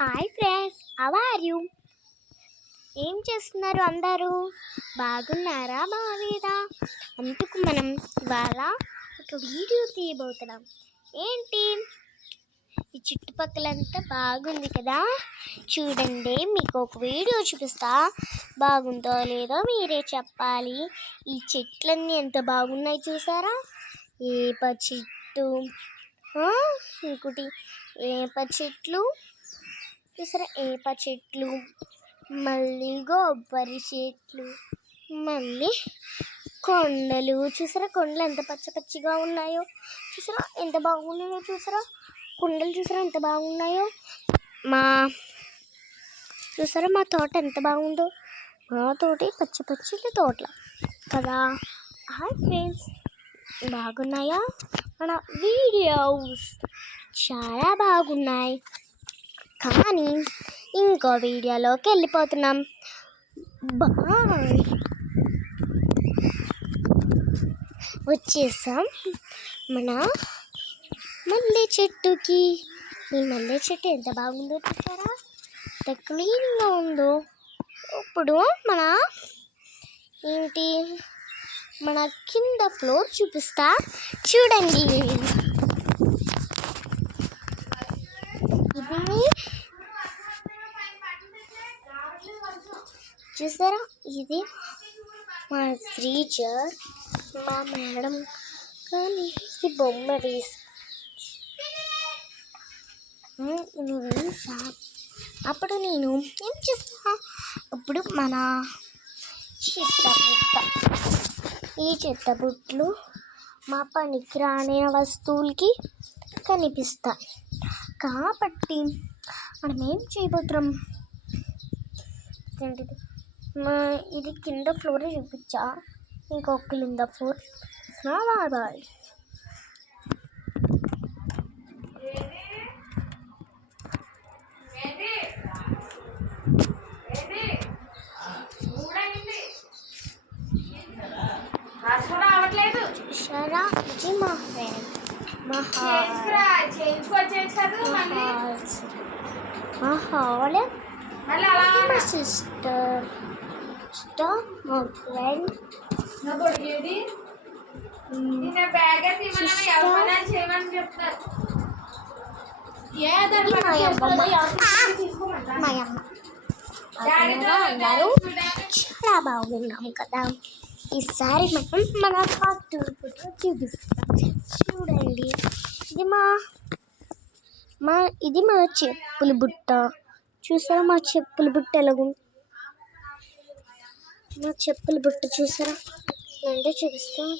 Hi friends, how are you? ఏం చేస్తున్నారు అందరూ? బాగున్నారా? బాగాలేదా? అందుకు మనం ఇవాళ ఒక వీడియో తీయబోతున్నాం. ఏంటి, ఈ చుట్టుపక్కలంతా బాగుంది కదా, చూడండి. మీకు ఒక వీడియో చూపిస్తా, బాగుందో లేదో మీరే చెప్పాలి. ఈ చెట్లన్నీ ఎంత బాగున్నాయి చూసారా? ఏప చెట్టు, ఇంకోటి ఏప చెట్లు చూసారా, ఏప చెట్లు, మళ్ళీ కొబ్బరి చెట్లు, మళ్ళీ కొండలు చూసారా, కొండలు ఎంత పచ్చ పచ్చిగా ఉన్నాయో చూసారా, ఎంత బాగున్నాయో చూసారా, కొండలు చూసారా ఎంత బాగున్నాయో. చూసారా మా తోట ఎంత బాగుందో, మా తోటి పచ్చి పచ్చి తోటల కదా. హాయ్ ఫ్రెండ్స్, బాగున్నాయా? మన వీడియోస్ చాలా బాగున్నాయి, కానీ ఇంకో వీడియోలోకి వెళ్ళిపోతున్నాం. బాయ్. వచ్చేసాం మన మల్లె చెట్టుకి. ఈ మల్లె చెట్టు ఎంత బాగుందో చూసారా, ఎంత క్లీన్గా ఉందో. ఇప్పుడు మన కింద ఫ్లోర్ చూపిస్తా, చూడండి. ఇది చూసారా, ఇది మా టీచర్, మా మేడం, కానీ ఈ బొమ్మ వేసా. అప్పుడు నేను ఏం చేస్తా, అప్పుడు మన చెత్తబుట్ట, ఈ చెత్తబుట్టలు మా పనికి రాని వస్తువులకి కనిపిస్తాయి. కాబట్టి మనం ఏం చేయబోతున్నాం, ఇది కింద ఫ్లోర్ చూపించా, ఇంకొక కింద ఫ్లోర్ బాయ్. చూసారా, ఇది మా ఫ్రెండ్, మా హాల్, మా సిస్టర్, మా ఫ్రెండ్, మా అమ్మ. అందరూ చాలా బాగున్నాం కదా. ఈసారి మనం మన కార్టూన్ ఫోటో చూపిస్తాం, చూడండి. ఇది మా చెప్పుల బుట్ట చూసారా, మా చెప్పుల బుట్ట ఎలాగూ, మా చెప్పుల బుట్ట చూసారా, అంటే చూపిస్తాం.